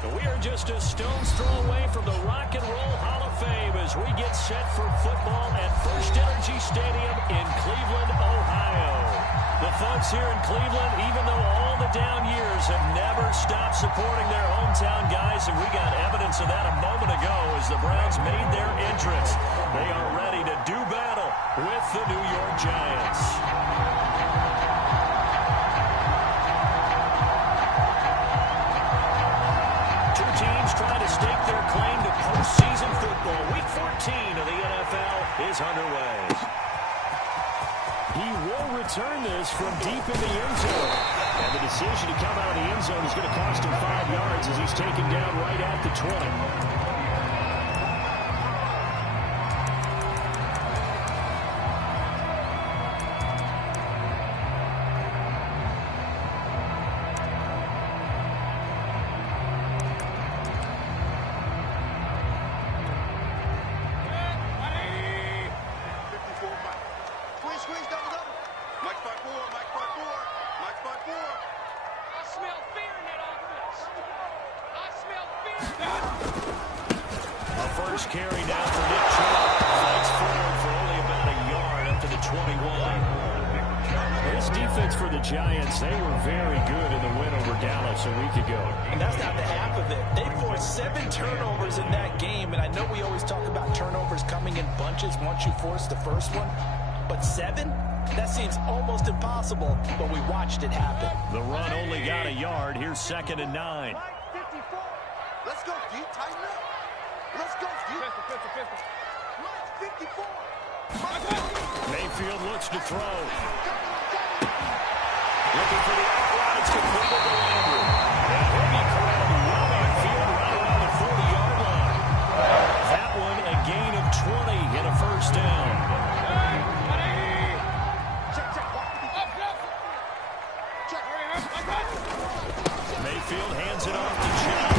We are just a stone's throw away from the Rock and Roll Hall of Fame as we get set for football at First Energy Stadium in Cleveland, Ohio. The folks here in Cleveland, even though all the down years, have never stopped supporting their hometown guys, and we got evidence of that a moment ago as the Browns made their entrance. They are ready to do battle with the New York Giants. Two teams trying to stake their claim to postseason football. Week 14 of the NFL is underway. He will return this from deep in the end zone. And the decision to come out of the end zone is going to cost him 5 yards as he's taken down right at the 20. Carry now for Nick Chubb. Fights forward for only about a yard up to the 21. This defense for the Giants, they were very good in the win over Dallas a week ago. And that's not the half of it. They forced 7 turnovers in that game, and I know we always talk about turnovers coming in bunches once you force the first one, but 7? That seems almost impossible, but we watched it happen. The run only got a yard. Here's 2nd and 9. Let's go, D. Tighten up. Let's go, Steve. Right, 54. Mayfield looks to throw. Looking for the outright. It's completed to Landry. And he'll be corralled well on field right around the 40-yard line. That one a gain of 20 and a first down. Mayfield hands it off to Chubb.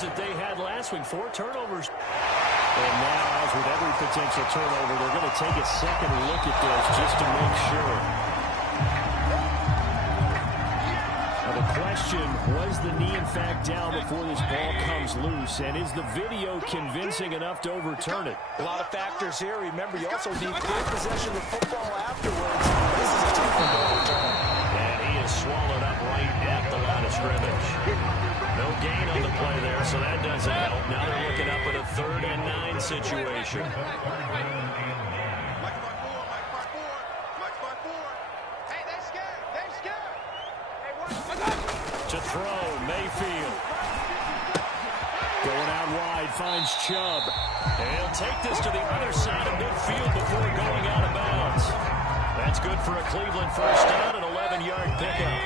That they had last week, 4 turnovers. And now, as with every potential turnover, they're going to take a second look at this just to make sure. Now the question, was the knee in fact down before this ball comes loose? And is the video convincing enough to overturn it? A lot of factors here. Remember, you also need good possession of football afterwards. This is a tough one to overturn. And he is swallowed up right at the line of scrimmage. No gain on the play there, so that doesn't help. Now they're looking up at a 3rd and 9 situation. To throw, Mayfield. Going out wide, finds Chubb. And he'll take this to the other side of midfield before going out of bounds. That's good for a Cleveland first down, an 11-yard pickup.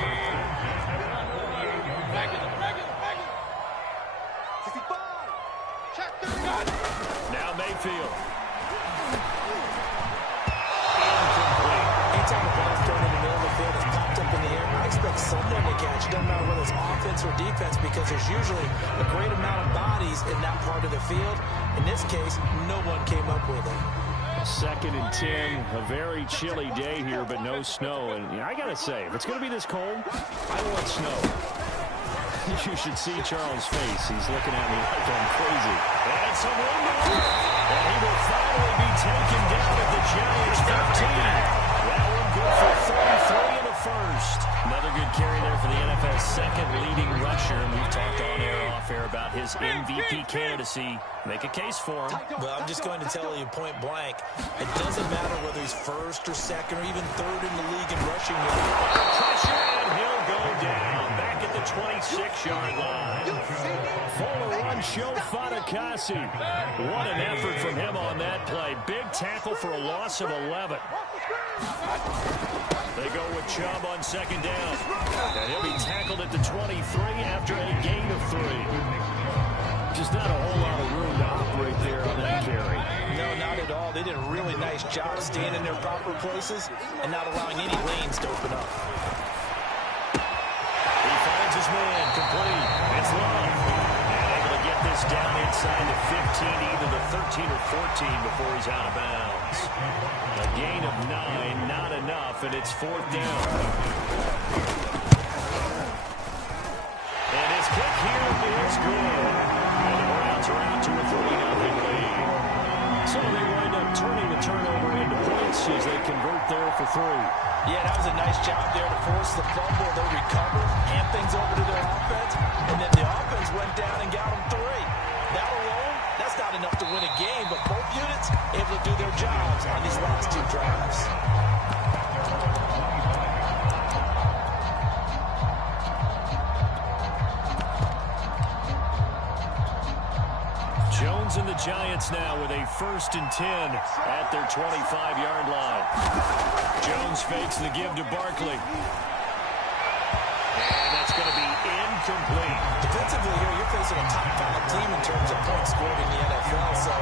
Now Mayfield. Incomplete. Anytime the ball's thrown in the middle of the field, it's popped up in the air, I expect someone to catch. It doesn't matter whether it's offense or defense because there's usually a great amount of bodies in that part of the field. In this case, no one came up with it. 2nd and 10, a very chilly day here, but no snow. And I got to say, if it's going to be this cold, I want snow. You should see Charles' face. He's looking at me like I'm crazy. And some room to work. And he will finally be taken down at the Giants' 15. That one good for 33 and a first. Another good carry there for the NFL's 2nd leading rusher. And we've talked on air, off air about his MVP candidacy. Make a case for him. Well, I'm just going to tell you point blank. It doesn't matter whether he's 1st or 2nd or even 3rd in the league in rushing yards. Pressure, and he'll go down. Back at the 26-yard line. Full run, show Fatukasi. What an effort from him on that play. Big tackle for a loss of 11. They go with Chubb on 2nd down. And he'll be tackled at the 23 after a gain of 3. Just not a whole lot of room to operate there on that carry. No, not at all. They did a really nice job staying in their proper places and not allowing any lanes to open up. He finds his man, complete. It's Love. And able to get this this down inside the 15, either the 13 or 14 before he's out of bounds. A gain of 9, not enough, and it's 4th down. And his kick here is good. And the Browns are out to a 3-0 lead. So they wind up turning the turnover into points as they convert there for 3. Yeah, that was a nice job there to force the fumble. They recover, hand things over to their offense, and then the offense went down and got them 3. That alone, that's not enough to win a game, but both units able to do their jobs on these last 2 drives. Jones and the Giants now with a 1st and 10 at their 25-yard line. Jones fakes the give to Barkley. And that's going to be incomplete. Defensively here, you're facing a top 5 team in terms of points scored in the NFL. So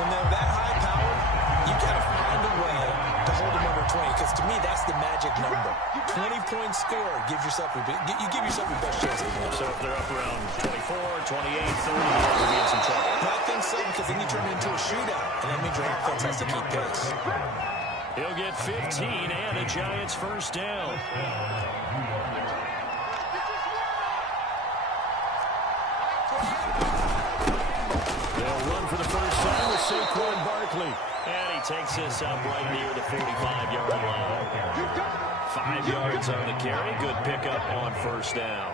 when they're that high powered, you got to find a way to hold them under 20. Because to me, that's the magic number. 20 points scored gives yourself you give yourself your best chance of winning. So if they're up around 24, 28, 30, they'll be in some trouble. I think so, because then you turn it into a shootout, and that means your offense has to keep pace. He'll get 15 and a Giants 1st down. They'll run for the first time with Saquon Barkley. And he takes this up right near the 45-yard line. 5 yards on the carry. Good pickup on 1st down.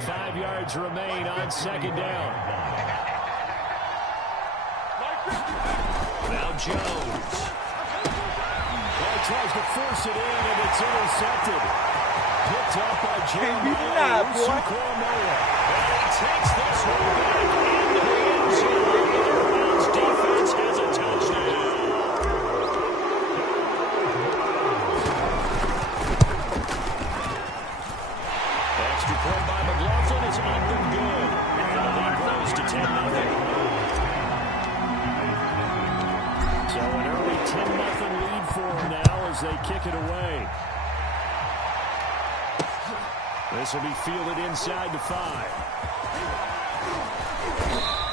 5 yards remain on 2nd down. Now Jones. Well, tries to force it in, and it's intercepted. Picked up by Jeremiah Owusu-Koramoah. And he takes this one back into the end zone. The Browns defense has a touchdown. Extra point by McLaughlin is up and good. And the lead grows to 10-0. So an early 10-0 lead for them now as they kick it away. This will be fielded inside the 5.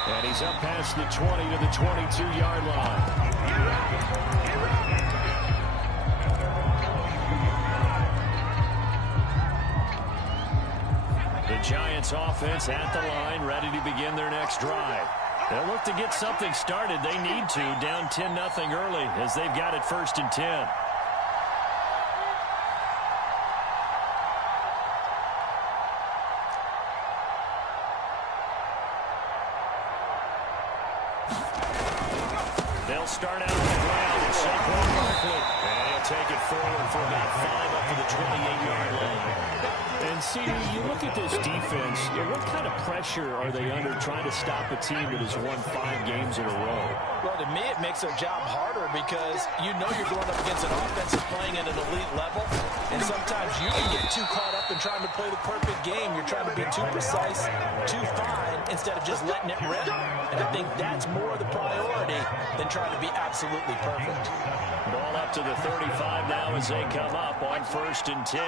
And he's up past the 20 to the 22-yard line. The Giants offense at the line, ready to begin their next drive. They'll look to get something started. They need to, down 10-0 early as they've got it 1st and 10. They'll start out on the ground with Saquon Barkley. And he'll take it forward for about 5 up to the 28-yard line. And see, you look at this defense, what kind of pressure are they under trying to stop a team that has won 5 games in a row? Well, to me, it makes their job harder because you know you're going up against an offense that's playing at an elite level. And sometimes you can get too caught up in trying to play the perfect game. You're trying to be too precise, too fine, instead of just letting it rip. And I think that's more the priority than trying to be absolutely perfect. Ball up to the 35 now as they come up on 1st and 10.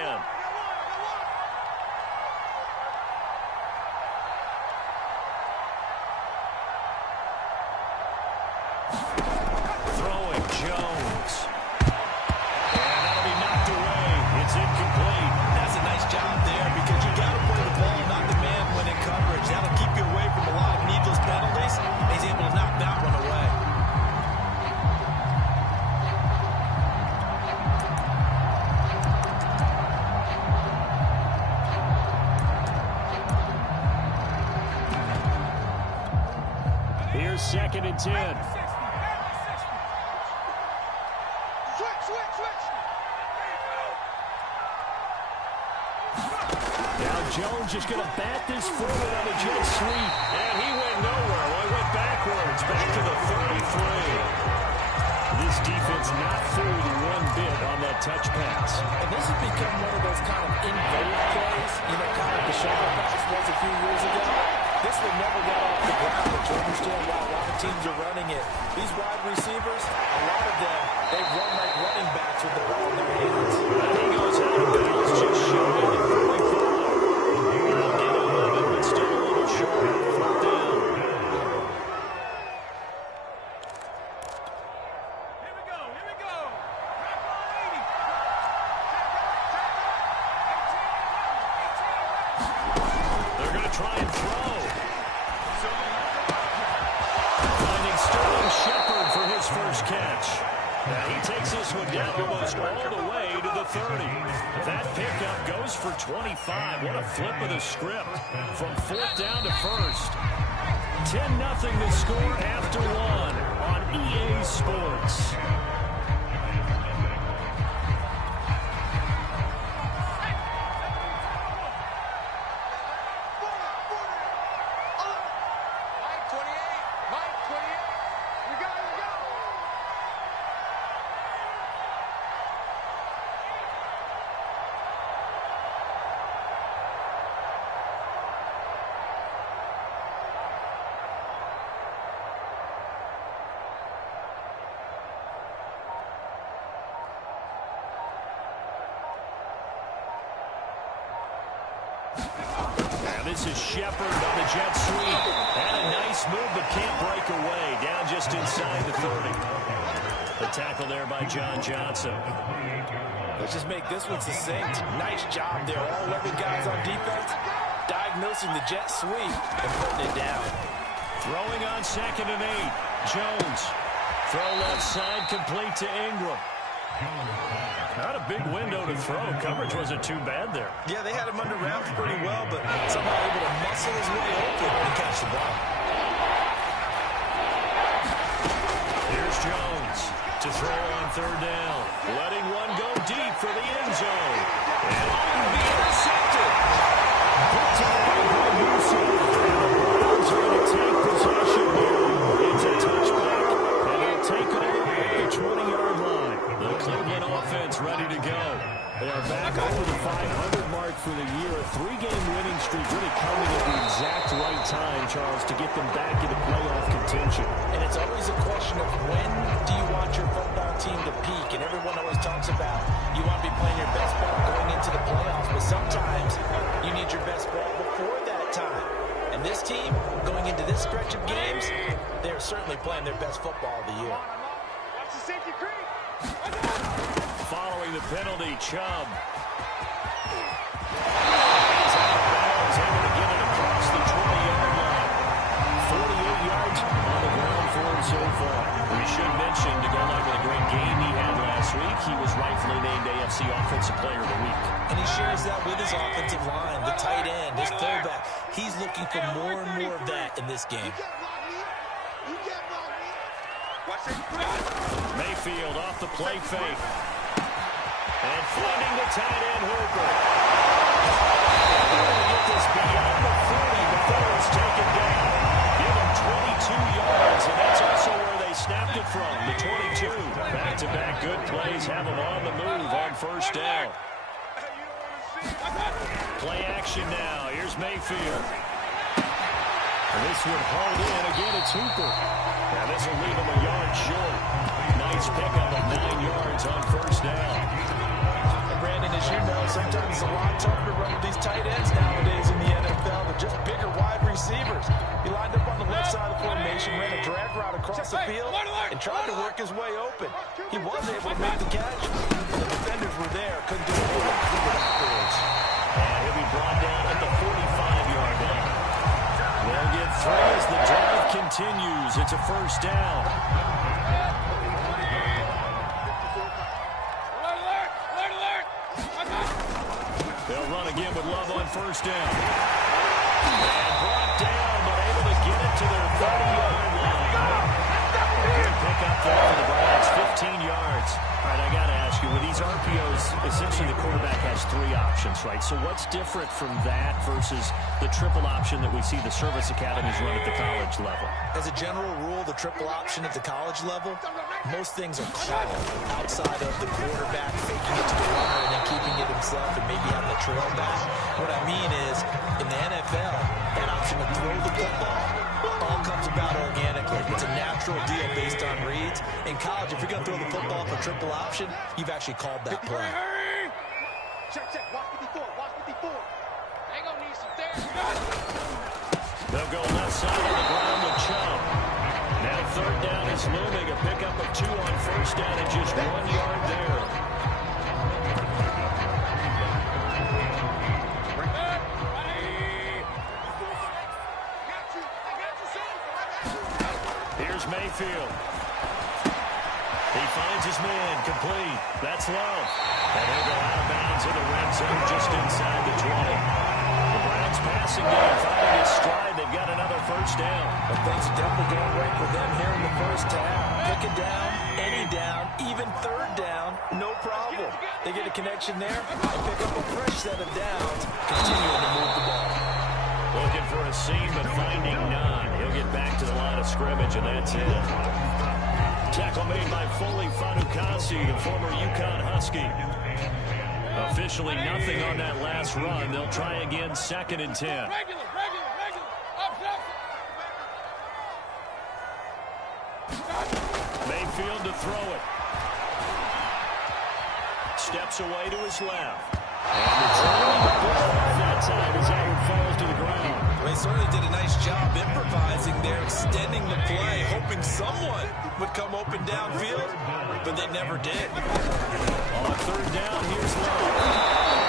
Throwing Jones. And that'll be knocked away. It's incomplete. That's a nice job there because you got to play the ball, not the man when in coverage. That'll keep you away from a lot of needless penalties. He's able to knock that one away. Here's 2nd and 10. Now Jones just going to bat this forward on a jet sweep. And he went nowhere. Well, he went backwards, back to the 33. This defense not fooled one bit on that touch pass. And this has become one of those kind of innovative plays, you know, kind of the shoulder pass was a few years ago. This will never get off the ground, but you understand why a lot of teams are running it. These wide receivers, a lot of them, they run like running backs with the ball in their hands. He goes out of bounds, just showing it. They'll get 11, but still this one down almost all the way to the 30. That pickup goes for 25. What a flip of the script from 4th down to 1st. 10-0 the score after 1 on EA Sports. This is Shepard on the jet sweep. And a nice move, but can't break away. Down just inside the 30. The tackle there by John Johnson. Let's just make this one succinct. Nice job there. All 11 guys on defense diagnosing the jet sweep and putting it down. Throwing on 2nd and 8. Jones. Throw left side, complete to Ingram. Not a big window to throw. Coverage wasn't too bad there. Yeah, they had him under wraps pretty well, but somehow able to muscle his way open and catch the ball. Here's Jones to throw on 3rd down. Letting one go deep for the end zone. And it will be intercepted. Picked up by Greg Newsom. And the Browns are going to take possession here. It's a touchback. And they'll take over at the 20-yard line. The Cleveland offense ready to go. They are back over the 500 mark for the year. A 3-game winning streak really coming at the exact right time, Charles, to get them back into playoff contention. And it's always a question of when do you want your football team to peak? And everyone always talks about you want to be playing your best ball going into the playoffs, but sometimes you need your best ball before that time. And this team, going into this stretch of games, they're certainly playing their best football of the year. Watch the safety creep. Following the penalty, Chubb. He's out of bounds, able to get it across the 20-yard line. 48 yards on the ground for him so far. We should mention, to go along with a great game he had last week, he was rightfully named AFC Offensive Player of the Week. And he shares that with his offensive line, the tight end, his fullback. He's looking for more and more of that in this game. Mayfield off the play fake. And finding the tight end, Hooper. They're going to get this beyond the 40 before it's taken down. Give him 22 yards, and that's also where they snapped it from, the 22. Back-to-back good plays have them on the move on 1st down. Play action now. Here's Mayfield. And this would hold in. Again, it's Hooper. Now this will leave him a yard short. Nice pickup of 9 yards on 1st down. And Brandon, as you know, sometimes it's a lot tougher to run with these tight ends nowadays in the NFL. They're just bigger wide receivers. He lined up on the left side of the formation, ran a drag route across the field, and tried to work his way open. He was able to make the catch. The defenders were there, couldn't do anything afterwards. And he'll be brought down at the 45-yard line. They'll get 3 as the drive continues. It's a 1st down. They'll run again with Love on 1st down. And brought down, but able to get it to their 30-yard line. Good pickup there for the Browns, 15 yards. All right, I got to ask you, with these RPOs, essentially the quarterback has 3 options, right? So what's different from that versus the triple option that we see the service academies run at the college level? As a general rule, the triple option at the college level, most things are called outside of the quarterback faking it to the runner and then keeping it himself and maybe having the trail back. What I mean is, in the NFL, that option to throw the football all comes about organically. It's a natural deal based on reads. In college, if you're going to throw the football for triple option, you've actually called that play. Check, check. Watch 54. Watch 54. They gonna need some therapy. They'll go left side of the ground with Chubb. Now 3rd down is looming. A pickup of 2 on 1st down and just 1 yard there. Here's Mayfield. He finds his man, complete. That's Love. And he'll go out of bounds in the red zone just inside the 20. The Browns passing game finding its stride. They've got another first down. But things are definitely going right for them here in the first half. Pick a down, any down, even third down, no problem. They get a connection there and pick up a fresh set of downs, continuing to move the ball. Looking for a seam, but finding none. He'll get back to the line of scrimmage, and that's it. Tackle made by Foley Fatukasi, a former UConn Husky. Officially nothing on that last run. They'll try again, 2nd and 10. Mayfield to throw it. Steps away to his left. And returning the ball that time as Edward falls to the ground. Well, he certainly did a nice job improvising there, extending the play, hoping someone would come open downfield, but they never did. On 3rd down, here's Love.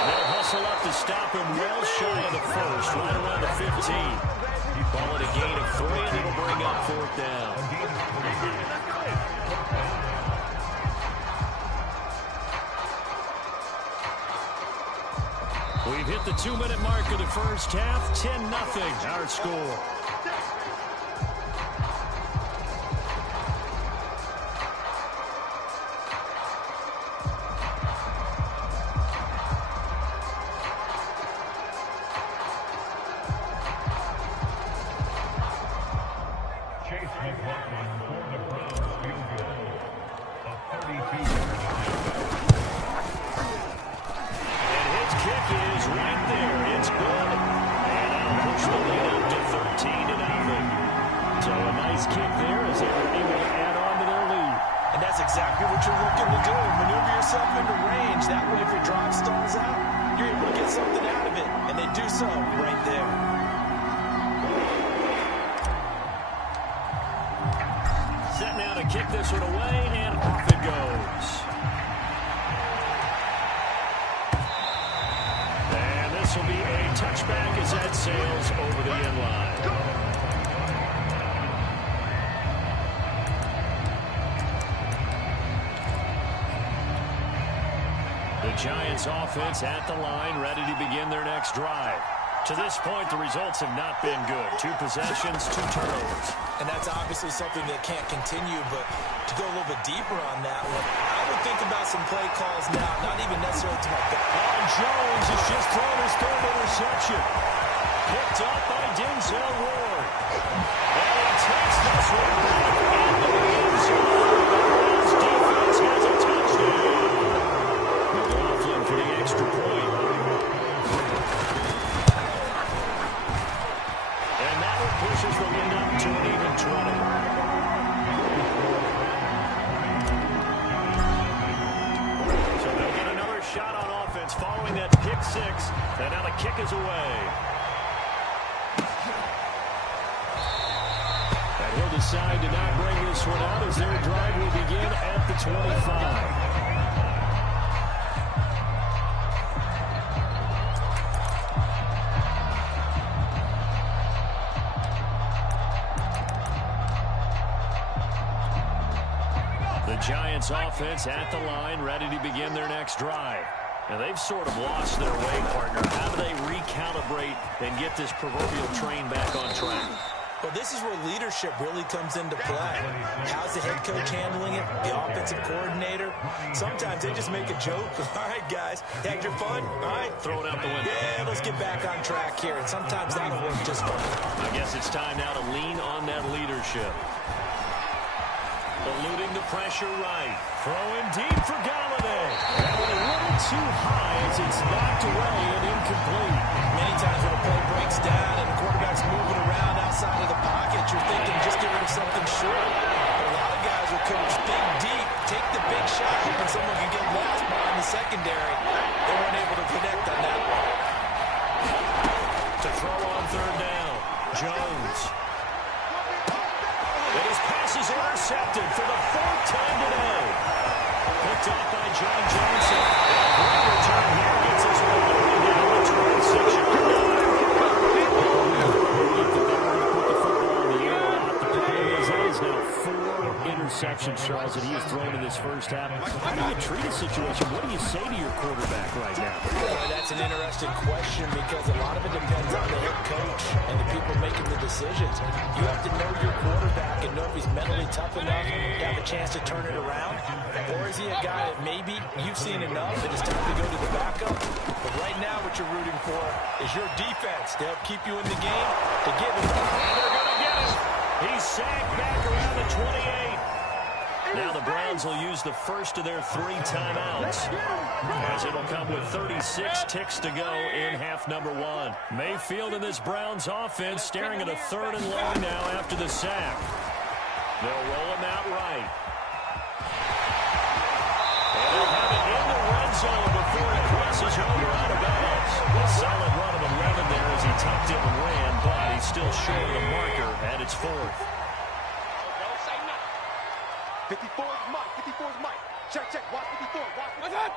They'll hustle up to stop him well shy of the first, right around the 15. Ball at a gain of 3, and it'll bring up 4th down. We've hit the 2-minute mark of the first half. 10-0, our score. Kick this one away, and off it goes. And this will be a touchback as that sails over the end line. The Giants offense at the line, ready to begin their next drive. To this point, the results have not been good. 2 possessions, 2 turnovers. And that's obviously something that can't continue, but to go a little bit deeper on that one, I would think about some play calls now, not even necessarily to my back. Jones has just thrown his 3rd interception. Picked up by Denzel Ward. And he takes this one back into the end zone. The defense has a touchdown. McLaughlin for the extra point. Pushes the lead up to an even 20. So they'll get another shot on offense following that pick 6. And now the kick is away. And he'll decide to not bring this one out as their drive will begin at the 25. Giants offense at the line, ready to begin their next drive. And they've sort of lost their way, partner. How do they recalibrate and get this proverbial train back on track? Well, this is where leadership really comes into play. How's the head coach handling it? The offensive coordinator? Sometimes they just make a joke. All right, guys, had your fun? All right. Throw it out the window. Yeah, let's get back on track here. And sometimes that'll work just fine. I guess it's time now to lean on that leadership. Eluding the pressure right. Throwing deep for Galladay. And a little too high as it's knocked away and incomplete. Many times when a play breaks down and the quarterback's moving around outside of the pocket, you're thinking just get rid of something short. But a lot of guys will coach big deep, take the big shot, hoping someone can get lost behind the secondary. They weren't able to connect on that one. To throw on 3rd down, Jones. And his pass is intercepted for the 4th time today. Picked off by John Johnson. Great return here. Gets his way to bring down the 26-yard line. Put the football in the air. The play is now 4 interceptions. interceptions, Charles, that he has thrown in this first half. How do you treat a situation? What do you say to your quarterback right now? Boy, that's an interesting question because a lot of it depends on the head coach and the people making the decisions. You have to know your quarterback and know if he's mentally tough enough to have a chance to turn it around. Or is he a guy that maybe you've seen enough and it's time to go to the backup? But right now what you're rooting for is your defense to help keep you in the game, to give him. And they're going to get him. He's sacked back around the 28. Now the Browns will use the first of their 3 timeouts, as it'll come with 36 ticks to go in half number 1. Mayfield and this Browns offense staring at a 3rd and long now after the sack. They'll roll him out right. And they'll have it in the red zone before it crosses over out of bounds. A solid run of 11 there as he tucked in and ran, but he's still short of the marker, and it's 4th. 54 is Mike. 54 is Mike. Check, check. Watch 54. Watch 54.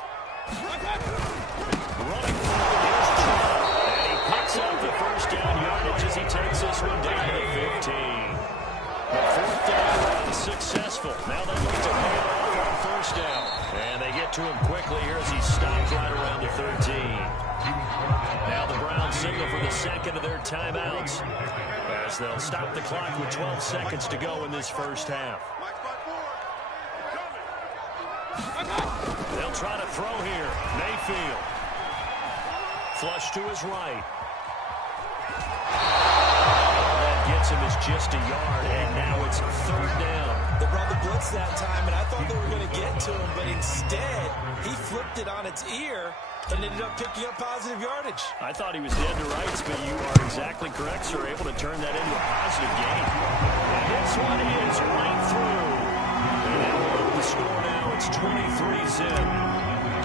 Running forward, here's Trump. And he picks up the first down yardage as he takes this one down to the 15. The 4th down run successful. Now they look to pay it off on 1st down. And they get to him quickly here as he stops right around the 13. Now the Browns signal for the second of their timeouts, as they'll stop the clock with 12 seconds to go in this first half. They'll try to throw here. Mayfield. Flush to his right. All that gets him is just a yard, and now it's 3rd down. They brought the blitz that time, and I thought they were going to get to him, but instead, he flipped it on its ear and ended up picking up positive yardage. I thought he was dead to rights, but you are exactly correct, sir. Able to turn that into a positive gain. And this one is right through. And that will up the score now. It's 23-zip.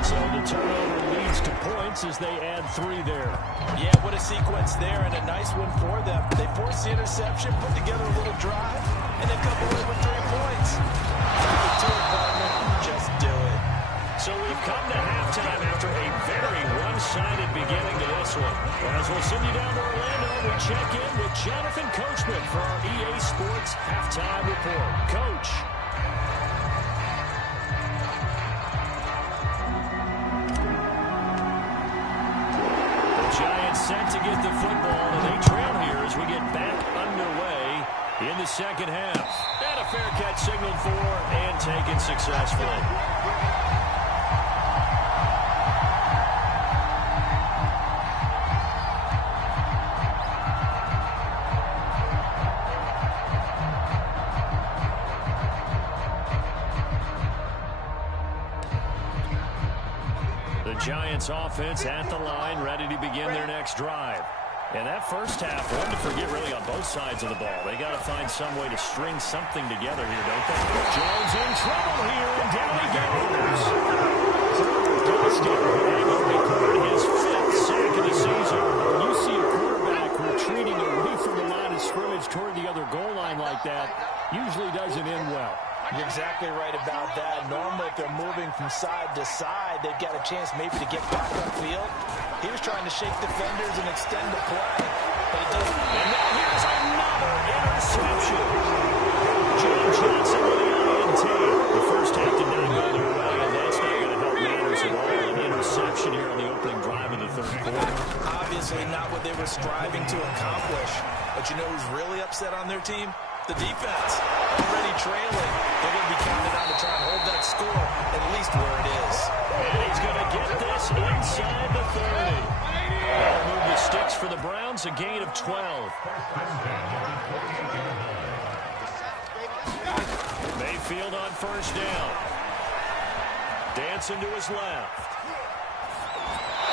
So the turnover leads to points as they add 3 there. Yeah, what a sequence there, and a nice one for them. They forced the interception, put together a little drive, and they come away with 3 points. Do it, partner. Just do it. So we've come to halftime after a very one-sided beginning to this one. As we'll send you down to Orlando, we check in with Jonathan Coachman for our EA Sports Halftime Report. Coach. Giants set to get the football, and they trail here as we get back underway in the second half. And a fair catch signaled for and taken successfully. Giants offense at the line, ready to begin their next drive. And that first half, one to forget really on both sides of the ball. They got to find some way to string something together here, don't they? Jones in trouble here, and down he goes. Dustin will record his 5th sack of the season. When you see a quarterback retreating away from the line of scrimmage toward the other goal line like that, usually doesn't end well. You're exactly right about that. Normally, if they're moving from side to side, they've got a chance maybe to get back upfield. He was trying to shake defenders and extend the play, but it didn't. And now here's another interception. John Johnson with the INT. The first half did not go their way, and that's not going to help matters at all. An interception here on the opening drive of the 3rd quarter. Obviously not what they were striving to accomplish. But you know who's really upset on their team? The defense. Already trailing. They're going to be counted on to try and hold that score at least where it is. And he's going to get this inside the 30. They'll move the sticks for the Browns, a gain of 12. Mayfield on 1st down. Dancing to his left.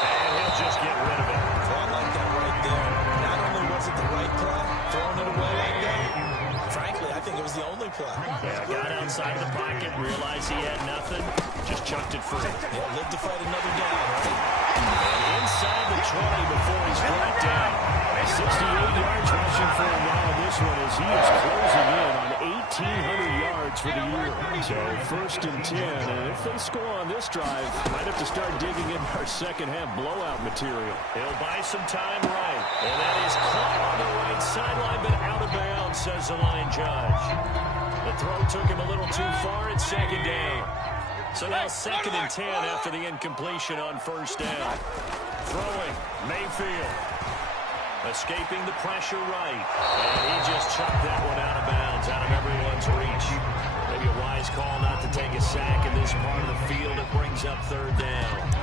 And he'll just get rid of it. I like that right there. Not only was it the right play, throwing it away like that, frankly, I think it was the only play. Yeah, got outside the pocket, realized he had nothing, just chucked it free. Yeah, live to fight another down, right? And inside the 20 before he's brought down. 68 yards rushing for him now in this one as he is closing in on 1,800 yards for the year. So 1st and 10, and if they score on this drive, might have to start digging in our second half blowout material. He'll buy some time right, and that is caught on the right sideline, but out of bounds. says the line judge. The throw took him a little too far. It's second down. So now 2nd and 10 after the incompletion on first down. Throwing, Mayfield. Escaping the pressure right. And he just chucked that one out of bounds, out of everyone's reach. Maybe a wise call not to take a sack in this part of the field. It brings up 3rd down.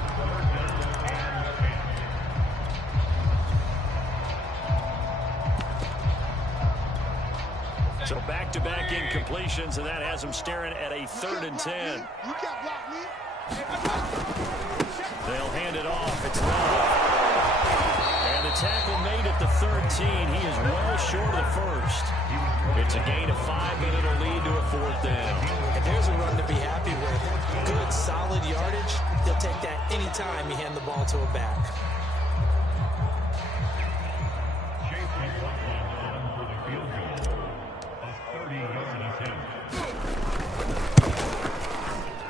So back-to-back incompletions, and that has him staring at a 3rd and 10. They'll hand it off. It's Love. And the tackle made at the 13. He is well short of the first. It's a gain of 5, but it'll lead to a 4th down. And there's a run to be happy with. Good, solid yardage. They'll take that anytime you hand the ball to a back.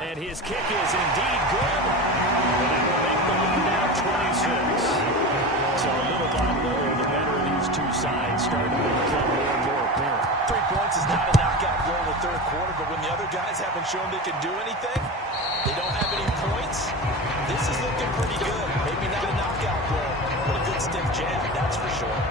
And his kick is indeed good. And that will make the lead now 26. So little by little, the better of these two sides starting to become more and more apparent. 3 points is not a knockout blow in the 3rd quarter, but when the other guys haven't shown they can do anything, they don't have any points, this is looking pretty good. Maybe not a knockout blow, but a good stiff jab, that's for sure.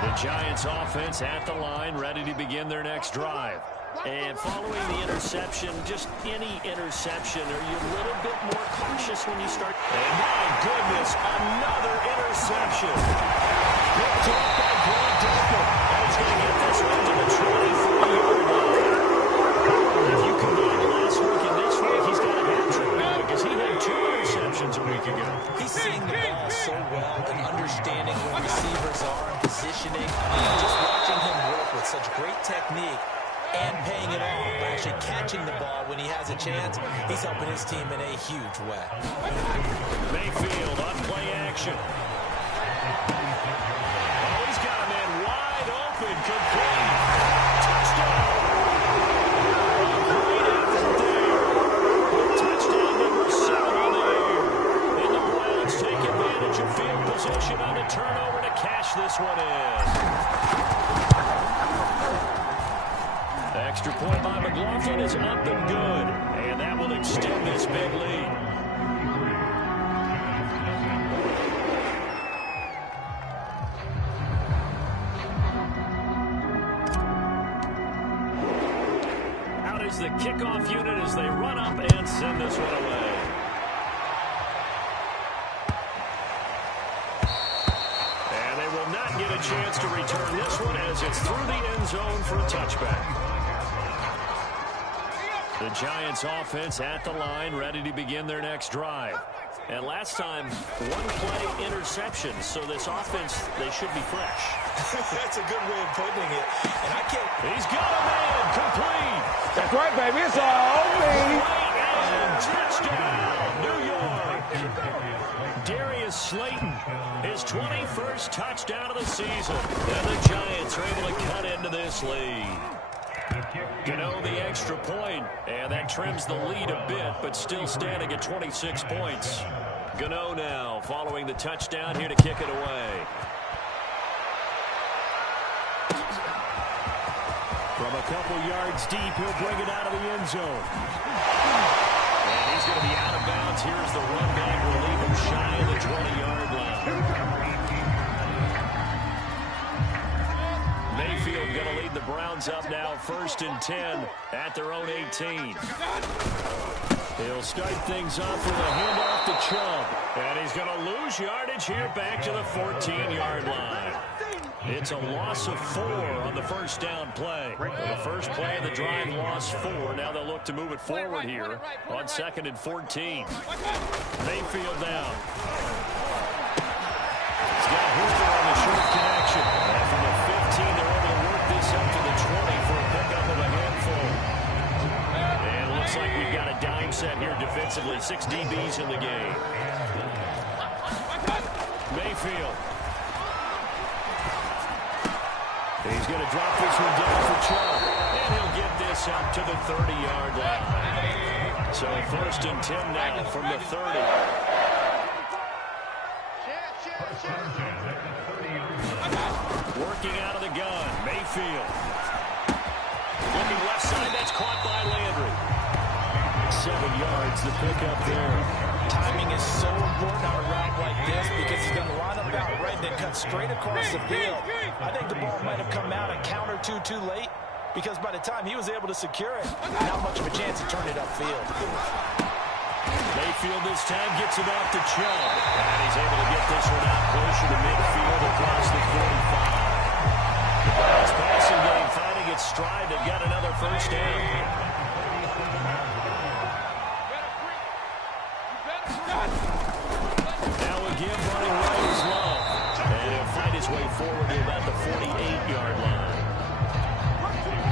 The Giants offense at the line, ready to begin their next drive. And following the interception, just any interception, are you a little bit more cautious when you start? And my goodness, another interception. Picked up by Grant Delpit. And he's going to get this one to the 23-yard line. If you combine last week and this week, he's got a hat-trick now because he had 2 interceptions a week ago. He's seeing the ball so well and understanding where receivers are and positioning. Just watching him work with such great technique and paying it off by actually catching the ball when he has a chance. He's helping his team in a huge way. Mayfield on play action. Oh, he's got a man wide open. Complete. Touchdown. Great effort there. Touchdown number 7 on the air. And the Browns take advantage of field position on the turnover to cash this one in. Extra point by McLaughlin is up and good. And that will extend this big lead. Out is the kickoff unit as they run up and send this one away. And they will not get a chance to return this one as it's through the end zone for a touchback. The Giants offense at the line, ready to begin their next drive. And last time, 1-play interception. So this offense, they should be fresh. That's a good way of putting it. And I can't. He's got a man complete. That's right, baby. It's all me. Touchdown, New York. Darius Slayton, his 21st touchdown of the season. And the Giants are able to cut into this lead. Gano the extra point, and that trims the lead a bit, but still standing at 26 points. Gano now following the touchdown here to kick it away. From a couple yards deep, he'll bring it out of the end zone. And he's going to be out of bounds. Here's the run back. Will leave him shy of the 20-yard line. Mayfield going to lead the Browns up now, 1st and 10 at their own 18. He'll start things off with a handoff to Chubb. And he's going to lose yardage here back to the 14-yard line. It's a loss of 4 on the first down play. The first play of the drive lost 4. Now they'll look to move it forward here on 2nd and 14. Mayfield down. He's got Hooper on the short connection. And from the 15, they're able to work this up to the 20 for a pickup of a handful. And it looks like we've got a dime set here defensively. 6 DBs in the game. Mayfield. He's going to drop this one down for Chubb. And he'll get this up to the 30-yard line. So 1st and 10 now from the 30. Looking out of the gun, Mayfield. Looking left side, that's caught by Landry. 7 yards, the pickup there. Timing is so important on a route like this because he's going to line up out right and then cut straight across the field. I think the ball might have come out a count or two too late because by the time he was able to secure it, not much of a chance to turn it upfield. Mayfield this time gets it off to Chubb. And he's able to get this one out closer to midfield across the 45. The Browns passing game finding its stride. They've got another first down. Now again running right is Love. And he'll find his way forward to about the 48-yard line.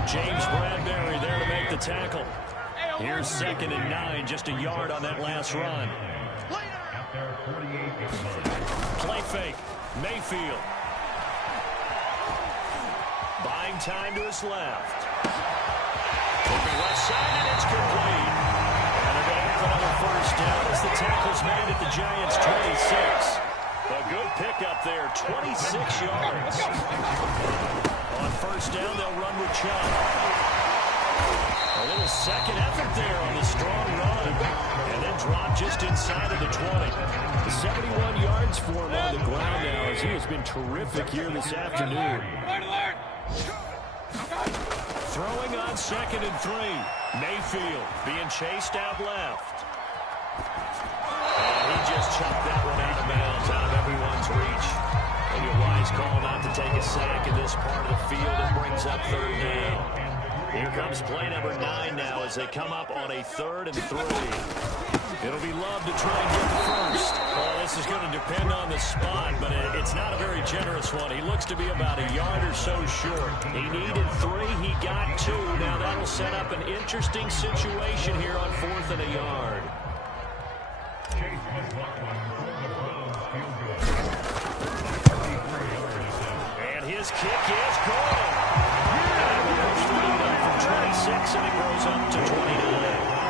James Bradbury there to make the tackle. Here's 2nd and 9, just a yard on that last run. Play fake, Mayfield. Buying time to his left. Looking left side, and it's complete. And they're going to have another first down as the tackle's made at the Giants' 26. A good pickup there, 26 yards. On first down, they'll run with Chubb. A little second effort there on the strong run. And then drop just inside of the 20. 71 yards for him on the ground now as he has been terrific here this afternoon. Throwing on 2nd and 3. Mayfield being chased out left. And he just chucked that one out of bounds, out of everyone's reach. Maybe a wise call not to take a sack in this part of the field. It brings up 3rd down. Here comes play number 9 now as they come up on a 3rd and 3. It'll be Love to try and get the first. Well, this is going to depend on the spot, but it's not a very generous one. He looks to be about a yard or so short. He needed 3. He got 2. Now that'll set up an interesting situation here on 4th and a yard. And his kick is good. 26, and it goes up to 29.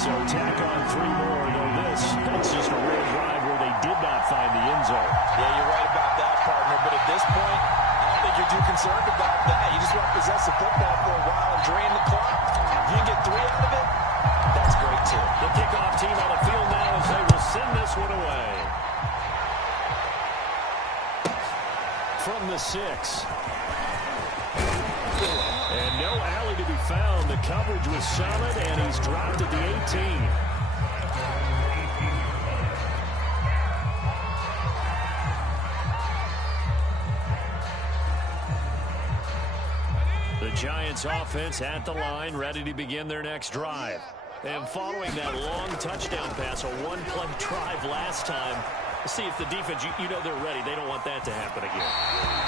So tack on 3 more, though it's just a real drive where they did not find the end zone. Yeah, you're right about that, partner, but at this point, I don't think you're too concerned about that. You just want to possess the football for a while and drain the clock. If you can get 3 out of it, that's great, too. The kickoff team on the field now as they will send this one away. From the 6. And no alley to be found. The coverage was solid, and he's dropped at the 18. The Giants offense at the line, ready to begin their next drive. And following that long touchdown pass, a one-play drive last time, see if the defense, you know they're ready. They don't want that to happen again.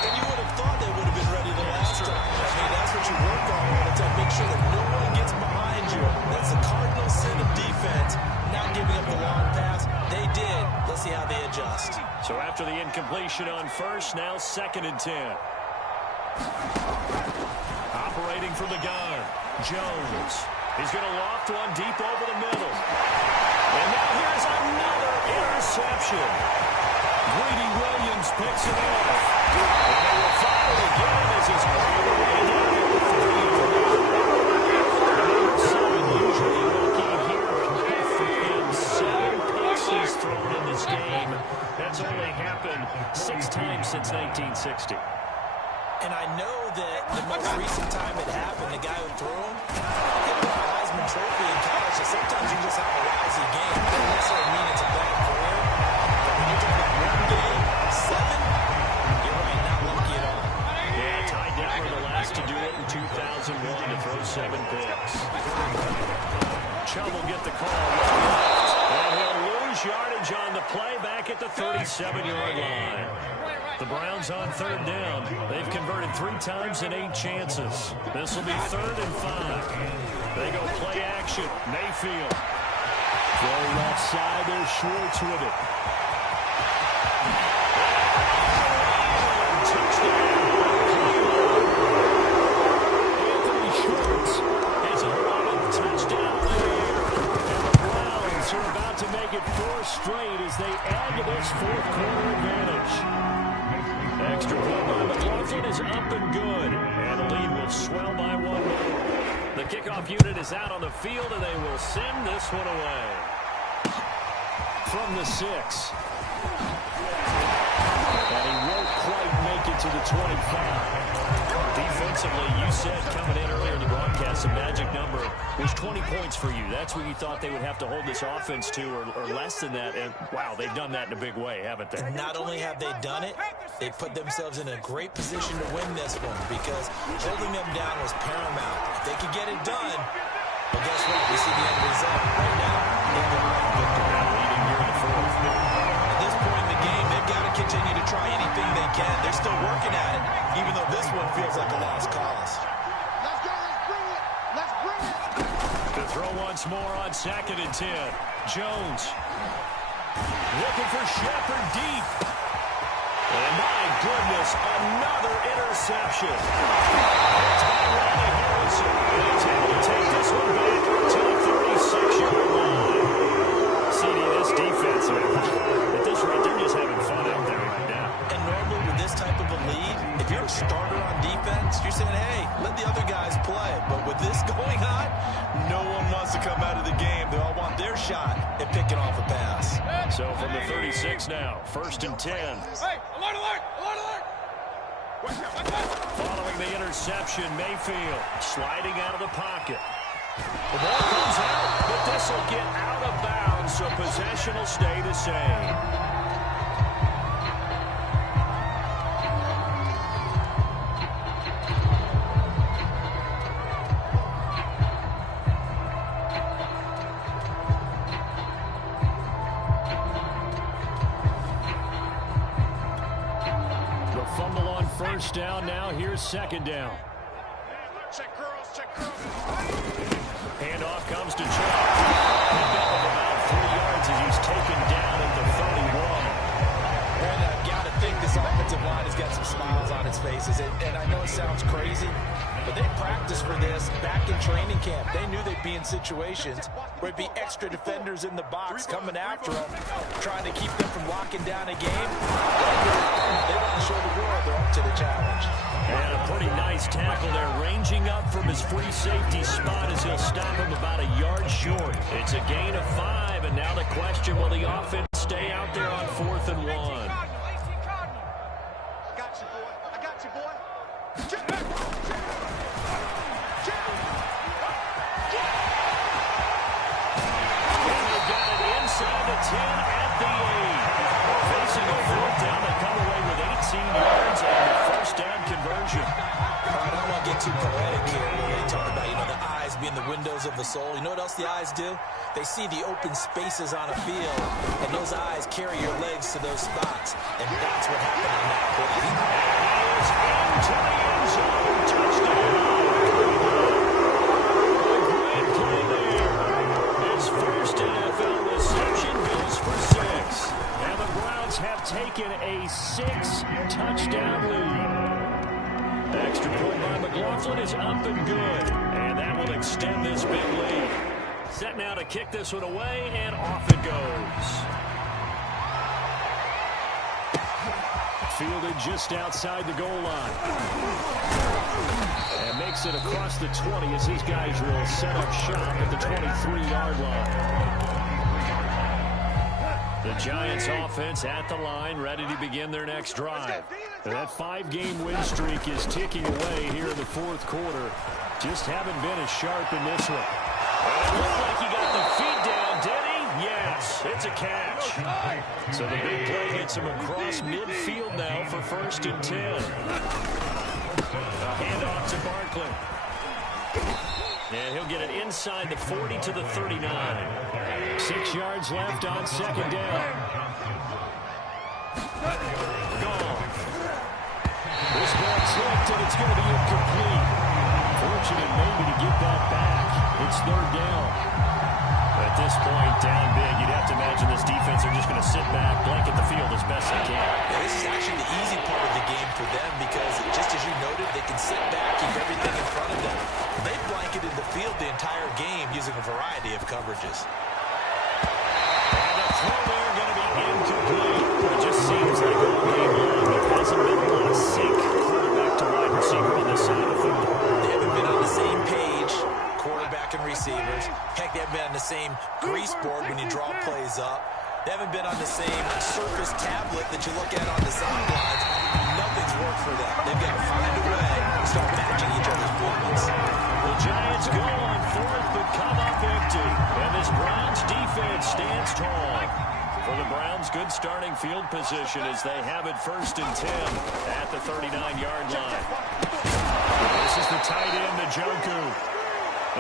And you would have thought they would have been ready the last time. I mean, that's what you work on all the time. Make sure that no one gets behind you. That's the cardinal sin of defense, not giving up the long pass. They did. Let's see how they adjust. So after the incompletion on first, now 2nd and 10. Operating from the gun, Jones. He's going to loft one deep over the middle. And now here's another interception. Greedy Williams picks it off. And they will fire it again as he's all the way down to the 3. Number 7 usually looking here for him. 7 picks he's thrown in this game. That's only happened 6 times since 1960. And I know that the most recent time it happened, the guy who threw him, he won a Heisman Trophy in college, so sometimes you just have a lousy game. It doesn't necessarily mean it's a bad career. But when you're talking about 1 game, 7, you're right, not lucky at all. Yeah, Ty Detmer the last to do it in 2001 to throw 7 picks. Chubb will get the call. And he'll lose yardage on the play back at the 37-yard line. The Browns on 3rd down. They've converted 3 times in 8 chances. This will be 3rd and 5. They go play action. Mayfield. Throw left side. There's Schwartz with it. Touchdown. Anthony Schwartz. It's a 11th touchdown of the year. And the Browns are about to make it 4 straight as they add to this 4th quarter advantage. Extra point by McLaughlin McLaughlin is up and good. And the lead will swell by 1 more. The kickoff unit is out on the field, and they will send this one away. From the 6. And he won't quite make it to the 25. Defensively, you said coming in earlier in the broadcast, the magic number was 20 points for you. That's what you thought they would have to hold this offense to, or less than that. And, wow, they've done that in a big way, haven't they? Not only have they done it, they put themselves in a great position to win this one because holding them down was paramount. If they could get it done, well, guess what? We see the end result right now. They have a right victory. Leading here in the 4th. At this point in the game, they've got to continue to try anything they can. They're still working at it, even though this one feels like a lost cause. Let's go. Let's bring it. Let's bring it. To throw once more on 2nd and 10. Jones looking for Shepard deep. And my goodness, another interception. It's by Ronnie Harrison. And he's able to take this one back to the 36-yard line. CD, this defense, at this rate, they're just having fun out there right now. And normally with this type of a lead, if you're a starter on defense, you're saying, hey, let the other guys play. But with this going on, no one wants to come out of the game. They all want their shot at picking off a pass. So from the 36 now, 1st and 10. Hey, alert, alert, alert, alert. Following the interception, Mayfield sliding out of the pocket. The ball comes out, but this will get out of bounds, so possession will stay the same. Fumble on 1st down. Now here's 2nd down. Check girls, check girls. Handoff comes to Chubb. Pick up of about 3 yards as he's taken down at the 31. And I've got to think this offensive line has got some smiles on its faces. And I know it sounds crazy, but they practiced for this back in training camp. They knew they'd be in situations where it'd be extra defenders in the box coming after them, trying to keep them from locking down a game. They want to show the world they're up to the challenge. And a pretty nice tackle there, ranging up from his free safety spot as he'll stop him about a yard short. It's a gain of 5, and now the question, will the offense stay out there on 4th and 1? I got you, boy. I got you, boy. Check back. And they've got it inside the 10 at the 8. Facing a 4th down, they come away with 18 yards and the 1st down conversion. All right, I don't want to get too poetic here. They talk about, the eyes being the windows of the soul. You know what else the eyes do? They see the open spaces on a field, and those eyes carry your legs to those spots. And that's what happened on that play. And he is into the end zone. Touchdown. A great play there. His first NFL reception goes for 6. And the Browns have taken a 6-touchdown lead. Extra point by McLaughlin is up and good. And that will extend this big lead. Set now to kick this one away, and off it goes. Fielded just outside the goal line. And makes it across the 20 as these guys will set up shop at the 23-yard line. The Giants offense at the line, ready to begin their next drive. That 5-game win streak is ticking away here in the 4th quarter. Just haven't been as sharp in this one. Well, it looked like he got the feet down, did he? Yes, it's a catch. So the big play hits him across midfield now for 1st and 10. A handoff to Barkley. And he'll get it inside the 40 to the 39. 6 yards left on 2nd down. Gone. This ball tipped, and it's going to be incomplete. Fortunate maybe to get that back. It's 3rd down. At this point, down big, you'd have to imagine this defense are just going to sit back, blanket the field as best they can. Yeah, this is actually the easy part of the game for them because, just as you noted, they can sit back, keep everything in front of them. They blanketed the field the entire game using a variety of coverages. And the throw there going to be incomplete. It just seems like all game long it hasn't hasn't been a lot of sync quarterback to wide receiver on this side of the football. They haven't been on the same page, quarterback and receivers. Heck, they haven't been on the same grease board when you draw plays up. They haven't been on the same Surface tablet that you look at on the sidelines. Nothing's worked for them. They've got to find a way to start matching each other's movements. The Giants go on fourth but come up empty. And this Browns defense stands tall. For the Browns, good starting field position as they have it 1st and 10 at the 39-yard line. This is the tight end, Njoku.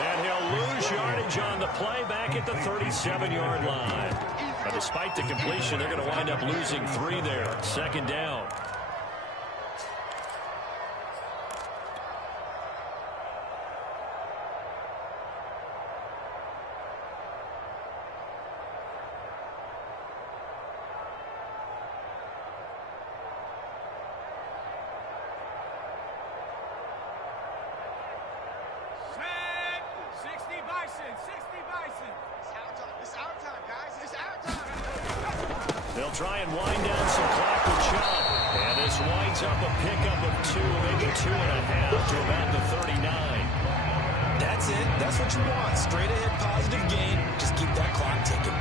And he'll lose yardage on the play back at the 37-yard line. But despite the completion, they're going to wind up losing 3 there. 2nd down. They'll try and wind down some clock with Chubb. And this winds up a pickup of 2, maybe 2.5 to about the 39. That's it. That's what you want. Straight ahead positive gain. Just keep that clock ticking.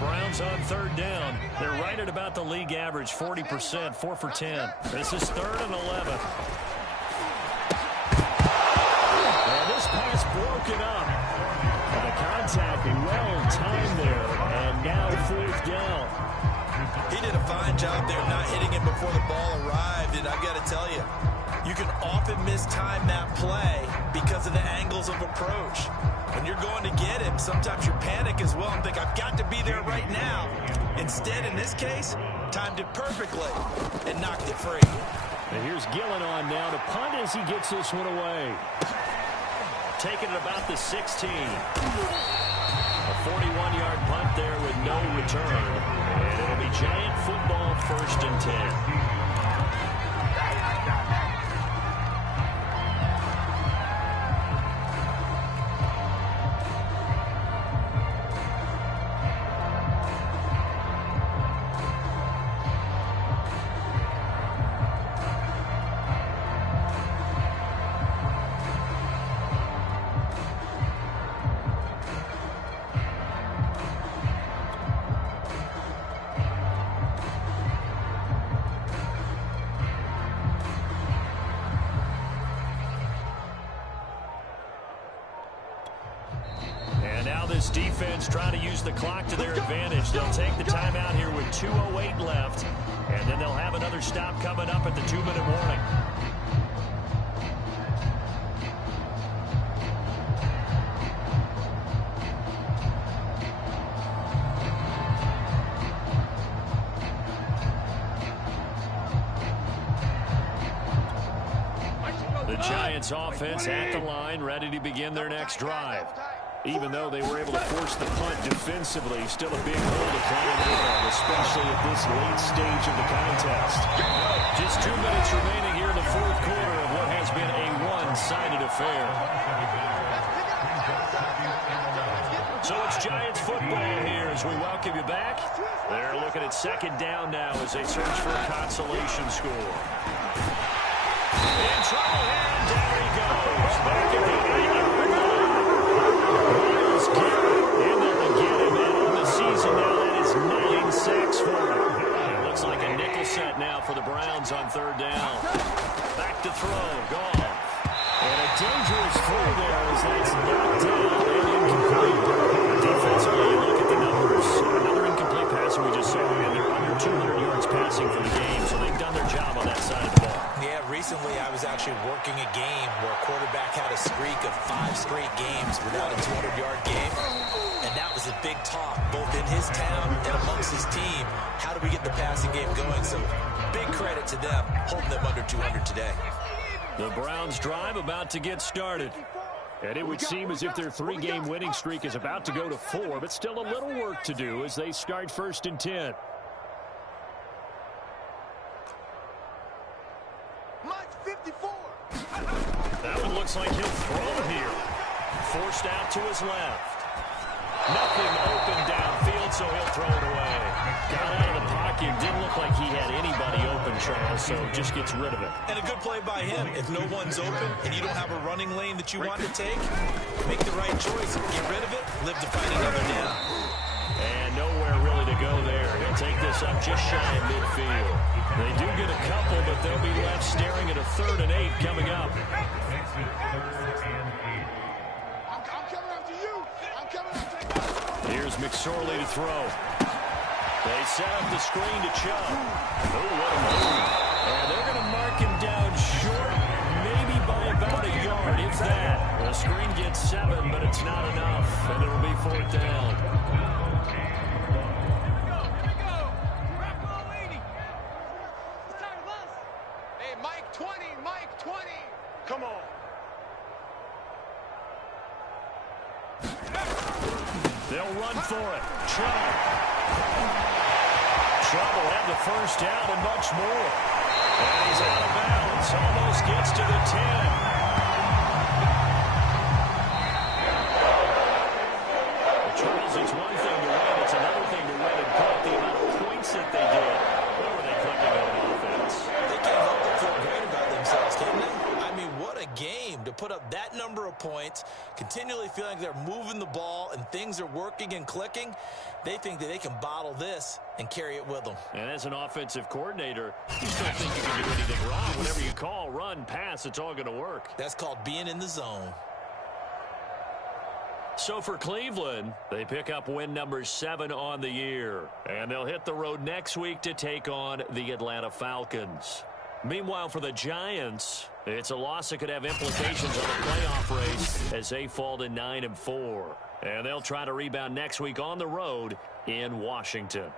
Browns on 3rd down. They're right at about the league average, 40%, 4 for 10. This is 3rd and 11. And this pass broken up. And the contact well timed there. And now 4th down. He did a fine job there not hitting him before the ball arrived. And I've got to tell you, you can often mistime that play because of the angles of approach. When you're going to get him, sometimes you panic as well and think, I've got to be there right now. Instead, in this case, timed it perfectly and knocked it free. And here's Gillen on now to punt as he gets this one away. Taking it about the 16. A 41-yard punt there with no return. And it'll be Giant football, 1st and 10. Defense trying to use the clock to their advantage. They'll take the timeout here with 2:08 left, and then they'll have another stop coming up at the 2-minute warning. The Giants offense at the line, ready to begin their next drive. Even though they were able to force the punt defensively, still a big hole to climb out of, especially at this late stage of the contest. Just 2 minutes remaining here in the 4th quarter of what has been a one-sided affair. So it's Giants football here as we welcome you back. They're looking at 2nd down now as they search for a consolation score. In trouble, and there he goes. Back at the 8-yard line. Miles Garrett in there to get him, and on the season now, that is 9 sacks for him. It looks like a nickel set now for the Browns on 3rd down. Back to throw, Goff. And a dangerous throw there as that's knocked down and incomplete. Defensively, you look at the numbers. Another incomplete pass we just saw, and they're under 200 yards passing for the game, so they've done their job on that side of the ball. Yeah, recently I was actually working a game where a quarterback had a streak of 5 straight games without a 200-yard game. And that was a big talk, both in his town and amongst his team. How do we get the passing game going? So big credit to them, holding them under 200 today. The Browns drive about to get started. And it would seem as if their 3-game winning streak is about to go to 4, but still a little work to do as they start 1st and 10. looks like he'll throw here. Forced out to his left. Nothing open downfield, so he'll throw it away. Got out of the pocket. Didn't look like he had anybody open, Charles, so just gets rid of it. And a good play by him. If no one's open and you don't have a running lane that you want to take, make the right choice. Get rid of it, live to fight another down. And nowhere really to go there. He'll take this up just shy of midfield. They do get a couple, but they'll be left staring at a 3rd and 8 coming up. Here's McSorley to throw. They set up the screen to Chubb. Oh, what a move. And they're going to mark him down short, maybe by about a yard, if that. The screen gets 7, but it's not enough, and it'll be 4th down. Hey, Mike 20, Mike 20. Come on. They'll run for it. Chubb. Chubb will have the first down and much more. And he's out of bounds. Almost gets to the 10. Well, Charles, it's one thing to win. It's another thing to win and put the amount of points that they did. What were they clicking on offense? They can't help but feel great about themselves, can they? I mean, what a game to put up that number of points, continually feeling like they're moving the ball and things are working and clicking. They think that they can bottle this and carry it with them. And as an offensive coordinator, you still think you can do anything wrong. Whatever you call, run, pass, it's all going to work. That's called being in the zone. So for Cleveland, they pick up win number 7 on the year. And they'll hit the road next week to take on the Atlanta Falcons. Meanwhile, for the Giants, it's a loss that could have implications on the playoff race as they fall to 9-4. And they'll try to rebound next week on the road in Washington.